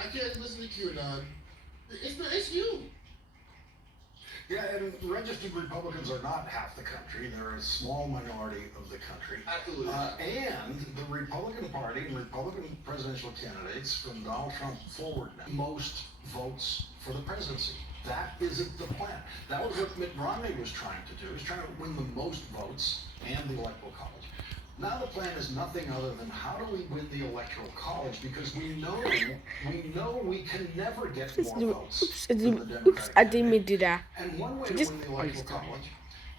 I can't listen to QAnon. It's you. Yeah, and registered Republicans are not half the country. They're a small minority of the country. Absolutely. And the Republican Party and Republican presidential candidates from Donald Trump forward now, most votes for the presidency. That isn't the plan. That was what Mitt Romney was trying to do. He was trying to win the most votes and the Electoral College. Now the plan is nothing other than how do we win the Electoral College, because we know we can never get more votes than the Democratic I didn't mean to do candidate. that. And one way to win the Electoral College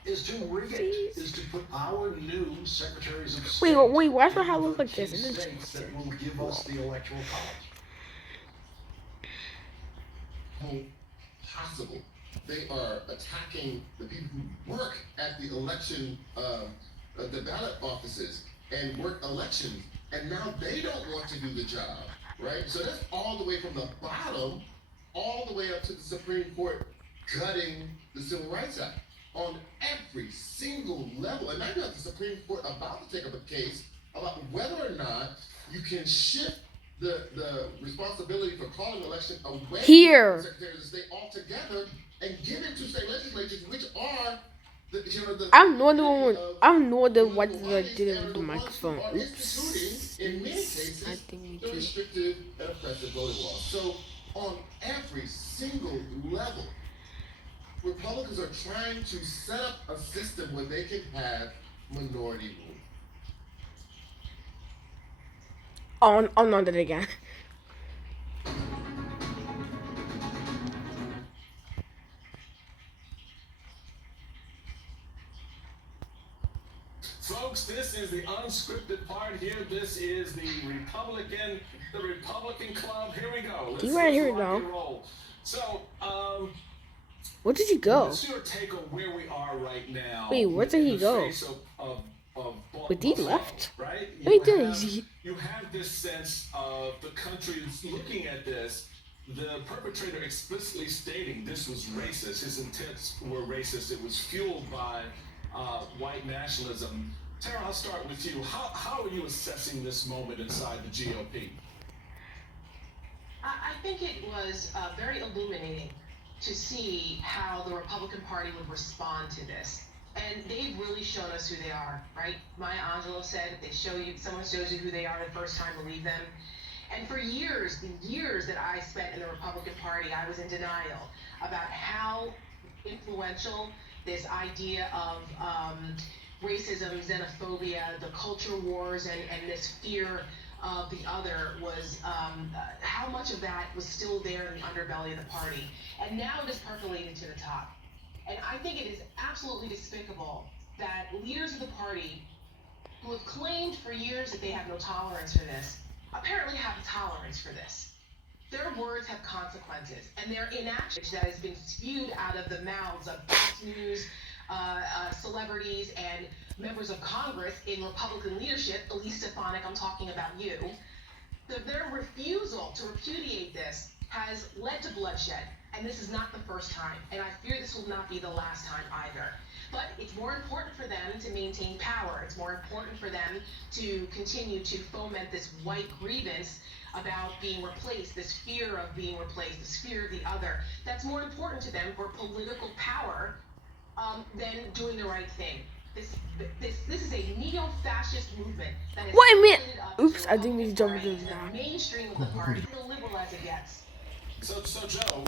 is to rig it, is to put our new secretaries of state Wait, why does my in hair the look like this? states that will give us the Electoral College. Possible. They are attacking the people who work at the election, the ballot offices and work elections, and now they don't want to do the job, right? So that's all the way from the bottom, all the way up to the Supreme Court gutting the Civil Rights Act on every single level. And now you have the Supreme Court about to take up a case about whether or not you can shift the responsibility for calling election away from secretaries of state altogether and give it to state legislatures, which are I'm not the one. I'm not the one that did it with the microphone. Oops. In many cases, I think we the restrictive and oppressive voting laws. So on every single level, Republicans are trying to set up a system where they can have minority rule. On that again. Folks, this is the unscripted part here. This is the Republican Club. Here we go. You right here now. So, where did he go? what's your take on where we are right now? Wait, where did he go? But he left. Right? No, he didn't. You have this sense of the country looking at this. The perpetrator explicitly stating this was racist. His intents were racist. It was fueled by white nationalism. Tara, I'll start with you. How are you assessing this moment inside the GOP? I think it was very illuminating to see how the Republican Party would respond to this. And they've really shown us who they are, right? Maya Angelou said, someone shows you who they are the first time, believe them. And for years, the years that I spent in the Republican Party, I was in denial about how influential this idea of racism, xenophobia, the culture wars, and this fear of the other was, how much of that was still there in the underbelly of the party. And now it is percolating to the top. And I think it is absolutely despicable that leaders of the party who have claimed for years that they have no tolerance for this, apparently have a tolerance for this. Their words have consequences, and their inaction that has been spewed out of the mouths of Fox News, celebrities, and members of Congress in Republican leadership, Elise Stefanik, I'm talking about you, their refusal to repudiate this has led to bloodshed, and this is not the first time, and I fear this will not be the last time either. But it's more important for them to maintain power. It's more important for them to continue to foment this white grievance about being replaced, this fear of being replaced, this fear of the other. That's more important to them for political power than doing the right thing. This is a neo-fascist movement that is Oops, I didn't mean to jump into that. Mainstream of the party, the liberal as it gets. So Joe,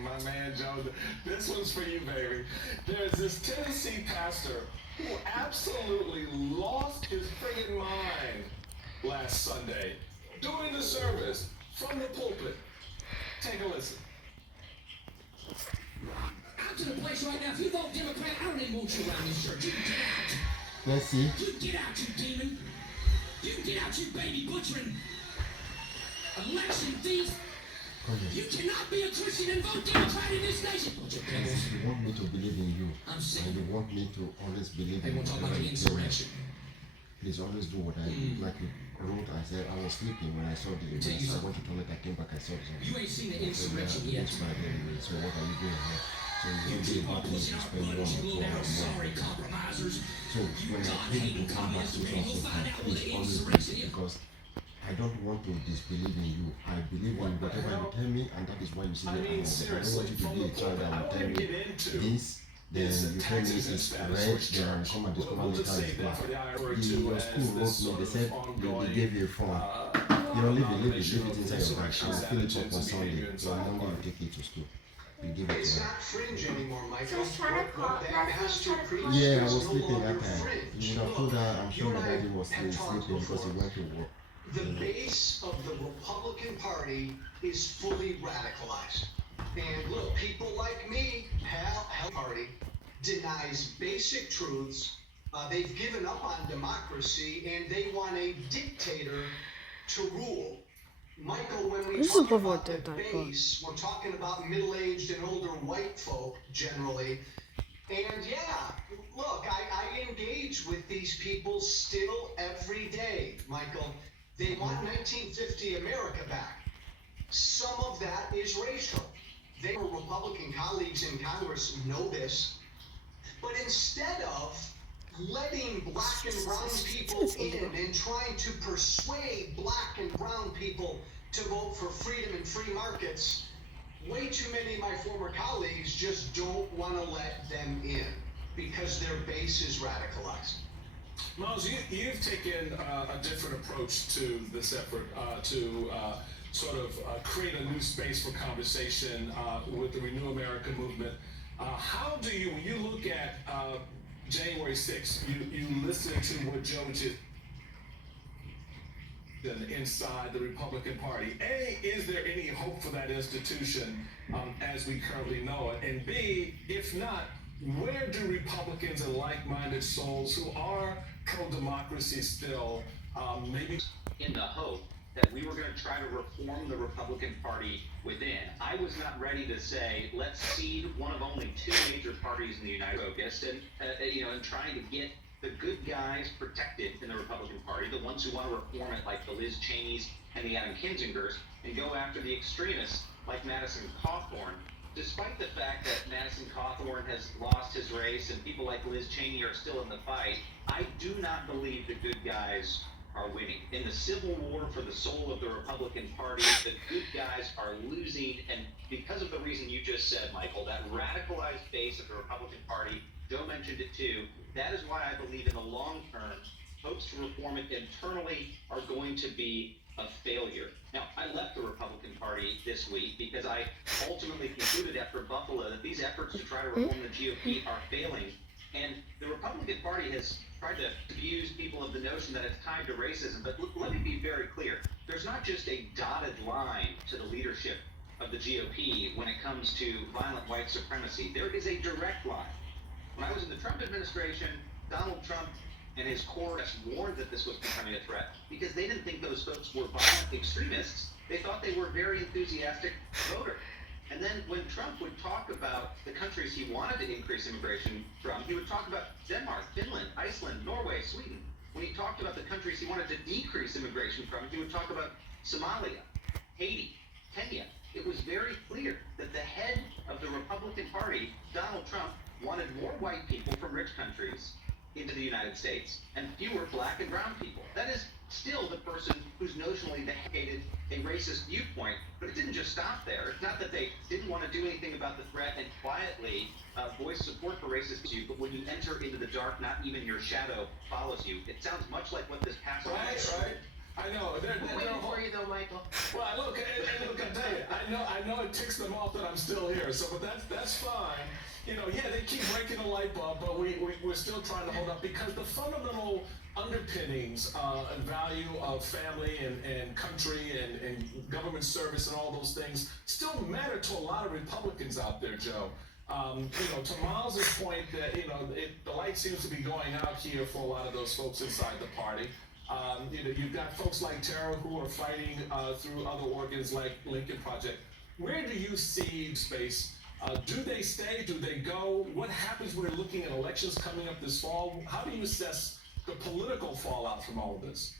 my man Joe, this one's for you, baby. There's this Tennessee pastor who absolutely lost his friggin' mind last Sunday during the service from the pulpit. Take a listen. Out to the place right now. If you vote Democrat, I don't even want you around this church. You can get out. Let's see. You can get out, you demon. You can get out, you baby butchering election thief. You cannot be a Christian and vote Democrat in this nation. You want me to believe in you. I'm sick. And you want me to always believe They in you. want to talk about the insurrection. Please always do what I like you wrote. I said I was sleeping when I saw the events. I went to the toilet, I came back, I saw the You ain't seen the insurrection yet. Anyway, so what are you doing here? So you You did not need to spend more you on low down 12 sorry more. compromisers. So when I came to come back to You'll South find Africa, out what please the always insurrection do is. because I don't want to disbelieve in you. I believe in whatever you tell me, and that is why you see me. I don't want you to be a child that will tell me this. Then you tell me it's red, then I'll come and discover later it's black. Your school wrote me, they said they gave you a form. Leave it inside your bag. I will fill it up on Sunday. So on Monday you take it to school. You give it It's to her. not fringe anymore, Michael. So it's trying to call. Yeah, I was sleeping that time. You would have told her, I'm sure my daddy was sleeping because he went to work. The base of the Republican Party is fully radicalized. And look, people like me, Hal Party, denies basic truths. They've given up on democracy and they want a dictator to rule. Michael, when we This is talk the about the vote that I got. base, we're talking about middle-aged and older white folk generally. And yeah, look, I engage with these people still every day, Michael. They want 1950 America back. Some of that is racial. Their Republican colleagues in Congress know this. But instead of letting black and brown people in and trying to persuade black and brown people to vote for freedom and free markets, way too many of my former colleagues just don't want to let them in because their base is radicalized. Miles, you've taken a different approach to this effort to create a new space for conversation with the Renew America movement. How do you, when you look at January 6th, you listen to what Joe did inside the Republican Party? A, is there any hope for that institution as we currently know it? And B, if not, where do Republicans and like-minded souls who are pro-democracy still maybe... In the hope that we were going to try to reform the Republican Party within. I was not ready to say, let's cede one of only two major parties in the United States and trying to get the good guys protected in the Republican Party, the ones who want to reform it like the Liz Cheneys and the Adam Kinzingers, and go after the extremists like Madison Cawthorn. Despite the fact that Madison Cawthorn has lost his race and people like Liz Cheney are still in the fight, I do not believe the good guys are winning. In the civil war for the soul of the Republican Party, the good guys are losing, and because of the reason you just said, Michael, that radicalized base of the Republican Party, Joe mentioned it too, that is why I believe in the long term, hopes to reform it internally are going to be a failure. Now, I left the Republican Party this week because I ultimately concluded after Buffalo that these efforts to try to reform the GOP are failing, and the Republican Party has tried to abuse people of the notion that it's tied to racism, but let me be very clear. There's not just a dotted line to the leadership of the GOP when it comes to violent white supremacy. There is a direct line. When I was in the Trump administration, Donald Trump and his core warned that this was becoming a threat because they didn't think those folks were violent extremists. They thought they were very enthusiastic voters. And then when Trump would talk about the countries he wanted to increase immigration from, he would talk about Denmark, Finland, Iceland, Norway, Sweden. When he talked about the countries he wanted to decrease immigration from, he would talk about Somalia, Haiti, Kenya. It was very clear that the head of the Republican Party, Donald Trump, wanted more white people from rich countries into the United States and fewer black and brown people. That is still the person who's notionally dedicated a racist viewpoint, but it didn't just stop there. It's not that they didn't want to do anything about the threat and quietly voice support for racist views, but when you enter into the dark, not even your shadow follows you. It sounds much like what this past Right. I know. They're Waiting for you though, Michael. Well, look, I tell you, I know it ticks them off that I'm still here. So, but that's fine. They keep breaking the light bulb, but we're still trying to hold up because the fundamental underpinnings and value of family and country and government service and all those things still matter to a lot of Republicans out there, Joe. To Miles's point that the light seems to be going out here for a lot of those folks inside the party. You've got folks like Tara who are fighting through other organs like Lincoln Project. Where do you see space? Do they stay? Do they go? What happens? We're looking at elections coming up this fall. How do you assess the political fallout from all of this?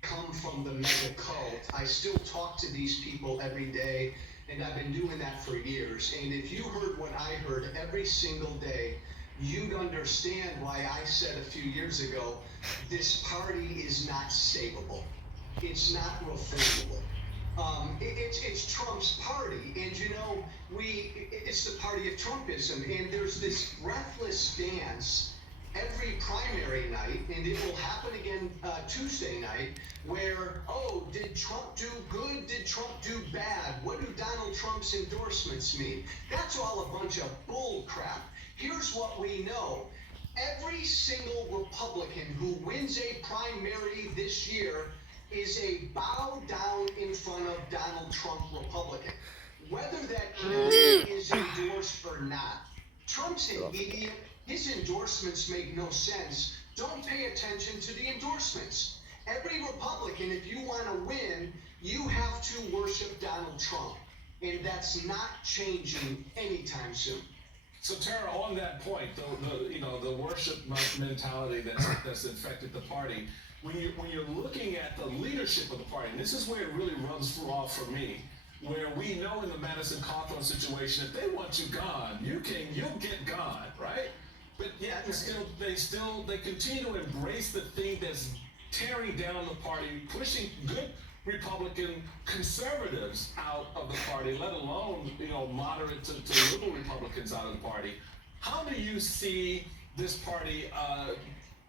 Come from the mega cult. I still talk to these people every day, and I've been doing that for years. And if you heard what I heard every single day, you'd understand why I said a few years ago, this party is not savable. it's not reformable. It's Trump's party, and it's the party of Trumpism, and there's this breathless dance every primary night, and it will happen again Tuesday night, where, oh, did Trump do good? Did Trump do bad? What do Donald Trump's endorsements mean? That's all a bunch of bull crap. Here's what we know. Every single Republican who wins a primary this year is a bow down in front of Donald Trump Republican. Whether that candidate is endorsed or not. Trump's an idiot. His endorsements make no sense. Don't pay attention to the endorsements. Every Republican, if you want to win, you have to worship Donald Trump. And that's not changing anytime soon. So Tara, on that point, the worship mentality that's infected the party, when you're looking at the leadership of the party, and this is where it really runs off for me, where we know in the Madison Cawthorn situation, if they want you gone, you'll get gone, right? But yet they continue to embrace the thing that's tearing down the party, pushing good Republican conservatives out of the party, let alone moderate to liberal Republicans out of the party. How do you see this party,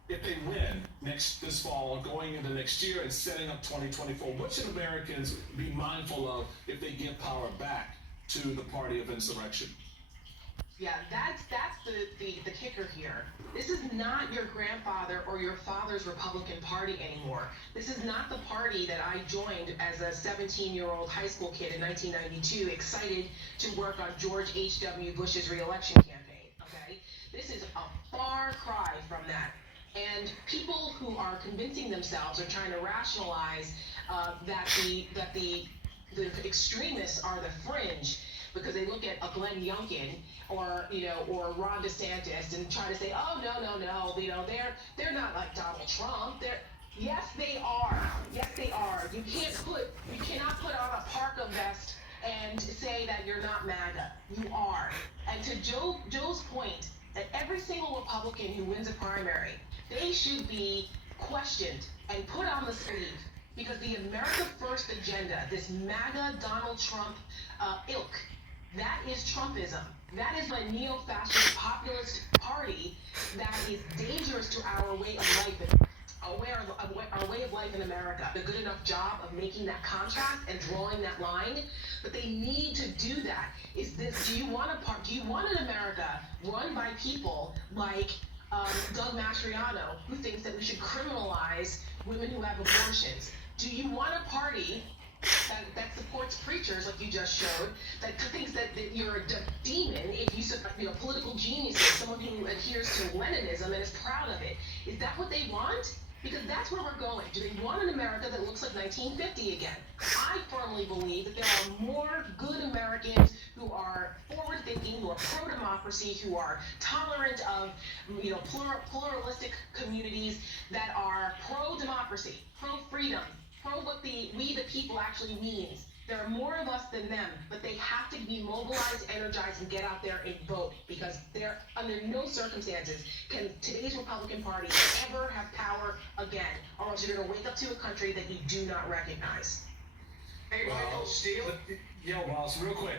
if they win this fall, going into next year and setting up 2024? What should Americans be mindful of if they give power back to the party of insurrection? Yeah, that's the kicker here. This is not your grandfather or your father's Republican Party anymore. This is not the party that I joined as a 17-year-old high school kid in 1992, excited to work on George H.W. Bush's re-election campaign, okay? This is a far cry from that. And people who are convincing themselves or trying to rationalize that the extremists are the fringe, because they look at a Glenn Youngkin or Ron DeSantis and try to say, oh no, they're not like Donald Trump. Yes they are. You cannot put on a parka vest and say that you're not MAGA. You are. And to Joe's point, that every single Republican who wins a primary, they should be questioned and put on the sleeve. Because the America First agenda, this MAGA Donald Trump ilk, that is Trumpism. That is a neo-fascist populist party that is dangerous to our way of life, our way of life in America. A good enough job of making that contrast and drawing that line, but they need to do that. Do you want an America run by people like Doug Mastriano, who thinks that we should criminalize women who have abortions? Do you want a party that supports preachers like you just showed, that thinks that you're a demon if you support political geniuses, someone who adheres to Leninism and is proud of it? Is that what they want? Because that's where we're going. Do they want an America that looks like 1950 again? I firmly believe that there are more good Americans who are forward-thinking, who are pro-democracy, who are tolerant of pluralistic communities, that are pro-democracy, pro-freedom, pro what we the people actually means. There are more of us than them, but they have to be mobilized, energized, and get out there and vote, because they're under no circumstances can today's Republican Party ever have power again, or else you're going to wake up to a country that you do not recognize. Hey, Michael Steele? Yo, boss, real quick.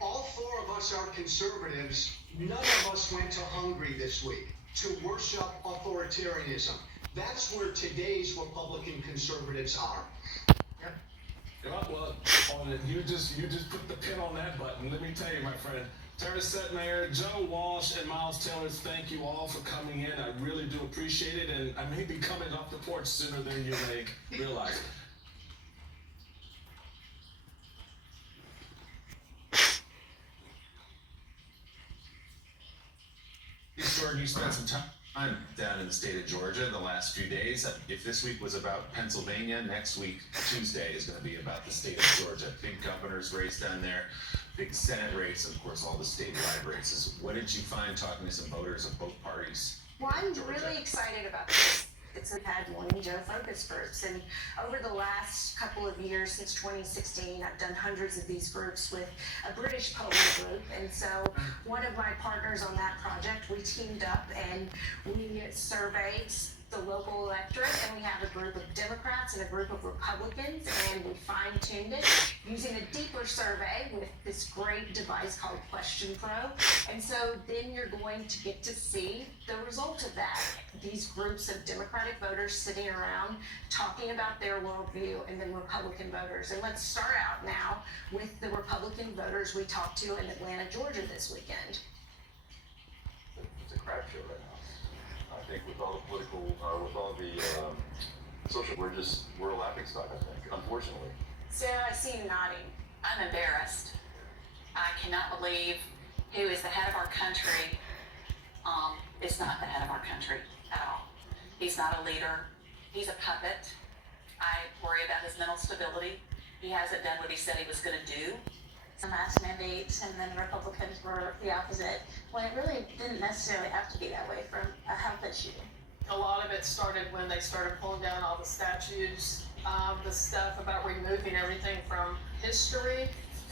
All four of us are conservatives. None of us went to Hungary this week to worship authoritarianism. That's where today's Republican conservatives are. Well, you just put the pin on that button. Let me tell you, my friend, Tara Setmayer, Joe Walsh, and Miles Taylor, thank you all for coming in. I really do appreciate it, and I may be coming off the porch sooner than you may realize. Jordan, you spent some time down in the state of Georgia the last few days. If this week was about Pennsylvania, next week, Tuesday, is going to be about the state of Georgia. Big governor's race down there, big Senate race, and of course all the statewide races. What did you find talking to some voters of both parties? Well, I'm really excited about this. We've had more major focus groups, and over the last couple of years, since 2016, I've done hundreds of these groups with a British polling group, and so one of my partners on that project, we teamed up and we surveyed the local electorate, and we have a group of Democrats and a group of Republicans, and we fine-tuned it using a deeper survey with this great device called Question Pro. And so then you're going to get to see the result of that. These groups of Democratic voters sitting around talking about their worldview, and then Republican voters. And let's start out now with the Republican voters we talked to in Atlanta, Georgia this weekend. It's a crapshoot right now. I think with all the political, with all the social, we're a laughingstock, I think, unfortunately. Sarah, I see you nodding. I'm embarrassed. I cannot believe who is the head of our country is not the head of our country at all. He's not a leader. He's a puppet. I worry about his mental stability. He hasn't done what he said he was going to do. Mask mandates, and then Republicans were the opposite, when it really didn't necessarily have to be that way from a health issue. A lot of it started when they started pulling down all the statues, the stuff about removing everything from history,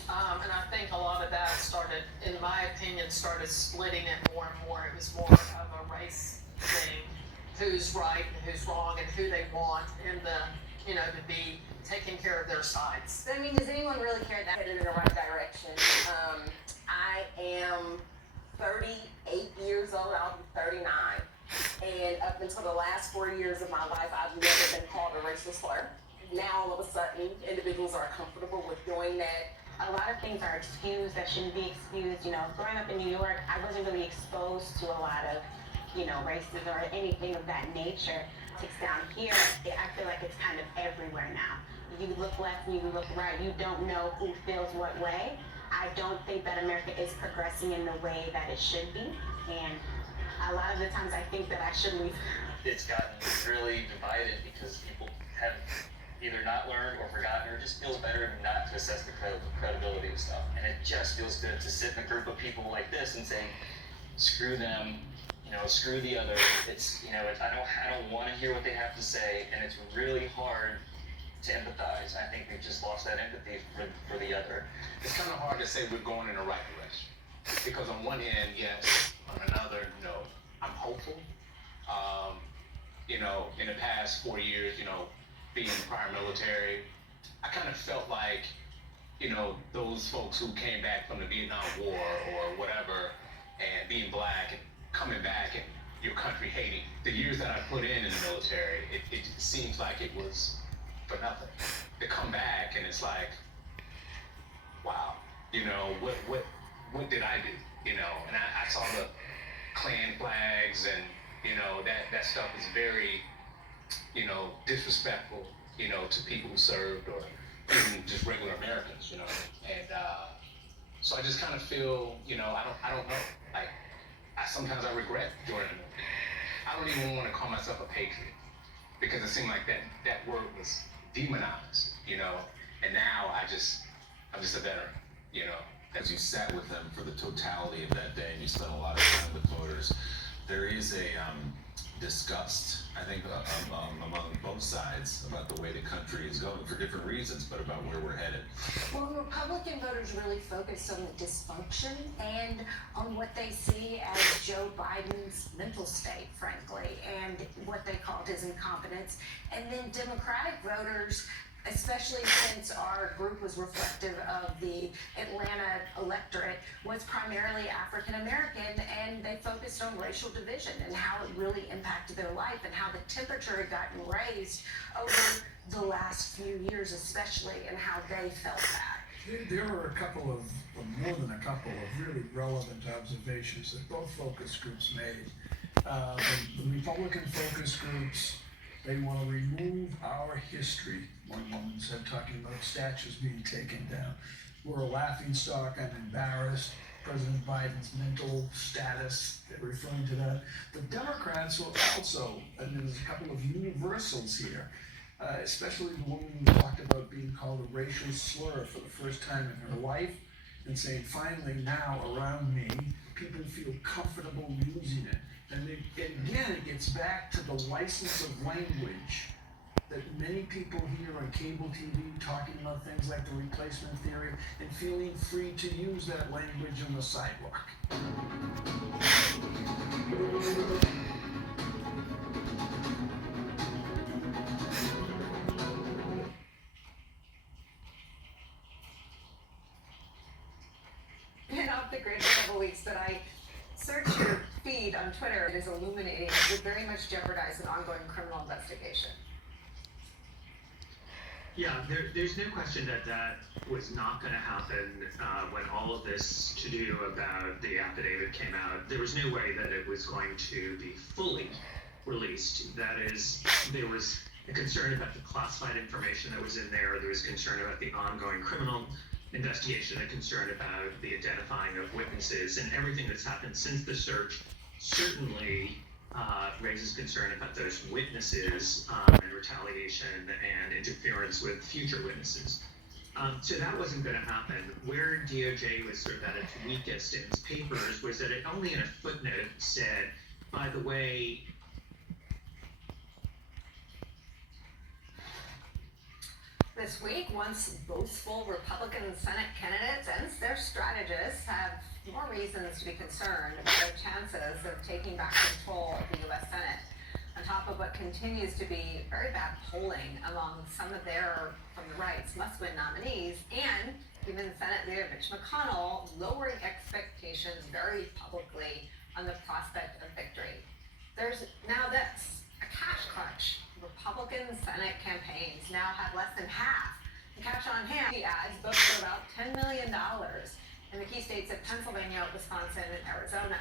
and I think a lot of that started, in my opinion, started splitting it more and more. It was more of a race thing, who's right and who's wrong, and who they want, and to be taking care of their sides. I mean, does anyone really care that headed in the right direction? I am 38 years old. I'll be 39. And up until the last 4 years of my life, I've never been called a racial slur. Now, all of a sudden, individuals are comfortable with doing that. A lot of things are excused that shouldn't be excused. Growing up in New York, I wasn't really exposed to a lot of, racism or anything of that nature. It's down here, I feel like it's kind of everywhere now. You look left and you look right, you don't know who feels what way. I don't think that America is progressing in the way that it should be, and a lot of the times I think that I should leave. It's gotten really divided because people have either not learned or forgotten, or it just feels better not to assess the credibility of stuff. And it just feels good to sit in a group of people like this and say, screw them, screw the other. I don't want to hear what they have to say, and it's really hard to empathize. I think we've just lost that empathy for the other. It's kind of hard to say we're going in the right direction. Because on one end, yes, on another, no. I'm hopeful. In the past 4 years, being in the prior military, I kind of felt like, those folks who came back from the Vietnam War or whatever, and being black and coming back and your country hating. The years that I put in the military, it seems like it was for nothing. To come back and it's like, wow, what did I do? And I saw the Klan flags and, that stuff is very, disrespectful, to people who served or even just regular Americans, And so I just kind of feel, I don't know. Like, sometimes I regret joining the military. I don't even want to call myself a patriot because it seemed like that word was demonized, And now I'm just a veteran, As you sat with them for the totality of that day and you spent a lot of time with voters, there is a disgust, I think, among both sides about the way the country is going for different reasons, but about where we're headed. Well, Republican voters really focus on the dysfunction and on what they see as Joe Biden's mental state, frankly, and what they called his incompetence. And then Democratic voters, especially since our group was reflective of the Atlanta electorate, was primarily African American, and they focused on racial division and how it really impacted their life and how the temperature had gotten raised over the last few years especially, and how they felt that. There were a couple of, more than a couple of really relevant observations that both focus groups made. The Republican focus groups, they want to remove our history. One woman said, talking about statues being taken down. We're a laughingstock. I'm embarrassed. President Biden's mental status, they're referring to that. The Democrats will also, and there's a couple of universals here, especially the woman who talked about being called a racial slur for the first time in her life, and saying, finally now around me, people feel comfortable using it. And again, it gets back to the license of language that many people hear on cable TV talking about things like the replacement theory and feeling free to use that language on the sidewalk. off the grid for a couple weeks, but I searched your feed on Twitter. It is illuminating. It would very much jeopardize an ongoing criminal investigation. Yeah, there's no question that that was not going to happen when all of this to-do about the affidavit came out. There was no way that it was going to be fully released. That is, there was a concern about the classified information that was in there. There was concern about the ongoing criminal investigation, a concern about the identifying of witnesses, and everything that's happened since the search certainly raises concern about those witnesses and retaliation and interference with future witnesses. So that wasn't going to happen. Where DOJ was sort of at its weakest in its papers was that it only in a footnote said, by the way, This week, once boastful Republican Senate candidates and their strategists have more reasons to be concerned about their chances of taking back control of the U.S. Senate, on top of what continues to be very bad polling among some of their, from the right's, must-win nominees, and even Senate Leader Mitch McConnell lowering expectations very publicly on the prospect of victory. There's now this, a cash crunch. Republican Senate campaigns now have less than half the cash on hand. The ads booked for about $10 million in the key states of Pennsylvania, Wisconsin, and Arizona.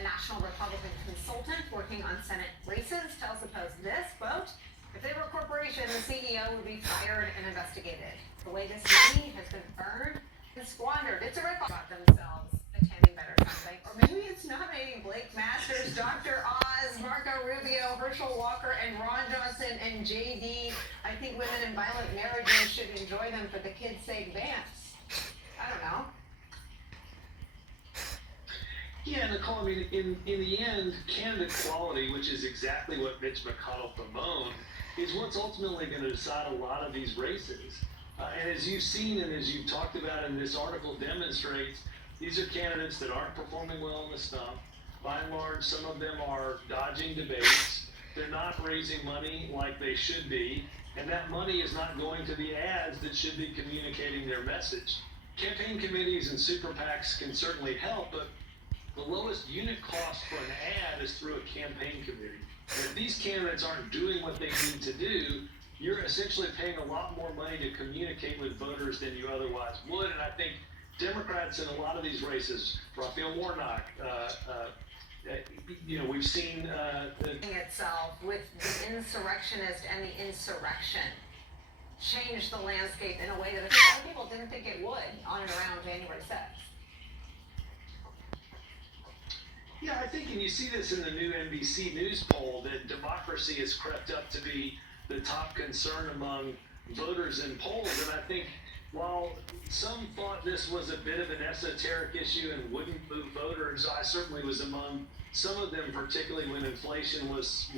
A national Republican consultant working on Senate races tells the Post this, quote, if they were a corporation, the CEO would be fired and investigated. The way this money has been earned and squandered, it's a rip-off about themselves, attending better something. Or maybe it's nominating Blake Masters, Dr. Oz, Marco Rubio, Herschel Walker, and Ron Johnson, and JD. I think women in violent marriages should enjoy them for the kids' sake. Vance. I don't know. Yeah, Nicole, I mean, in the end, candidate quality, which is exactly what Mitch McConnell bemoaned, is what's ultimately going to decide a lot of these races. And as you've seen and as you've talked about in this article demonstrates, these are candidates that aren't performing well in the stump. By and large, some of them are dodging debates. They're not raising money like they should be. And that money is not going to the ads that should be communicating their message. Campaign committees and super PACs can certainly help, but the lowest unit cost for an ad is through a campaign committee. And if these candidates aren't doing what they need to do, you're essentially paying a lot more money to communicate with voters than you otherwise would. And I think Democrats in a lot of these races, Raphael Warnock, we've seen itself with the insurrectionist and the insurrection change the landscape in a way that a lot of people didn't think it would on and around January 6th. Yeah, I think, and you see this in the new NBC News poll, that democracy has crept up to be the top concern among voters in polls. And I think while some thought this was a bit of an esoteric issue and wouldn't move voters, I certainly was among some of them, particularly when inflation was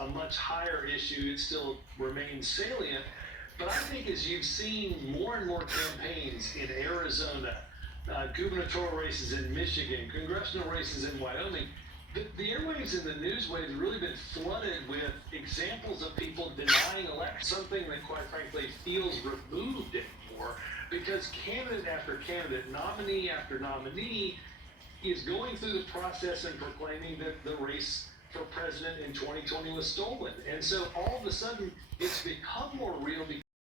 a much higher issue. It still remains salient. But I think as you've seen more and more campaigns in Arizona, gubernatorial races in Michigan, congressional races in Wyoming, the airwaves and the newswaves have really been flooded with examples of people denying elections, something that quite frankly feels removed anymore, because candidate after candidate, nominee after nominee, is going through the process and proclaiming that the race for president in 2020 was stolen. And so all of a sudden, it's become more real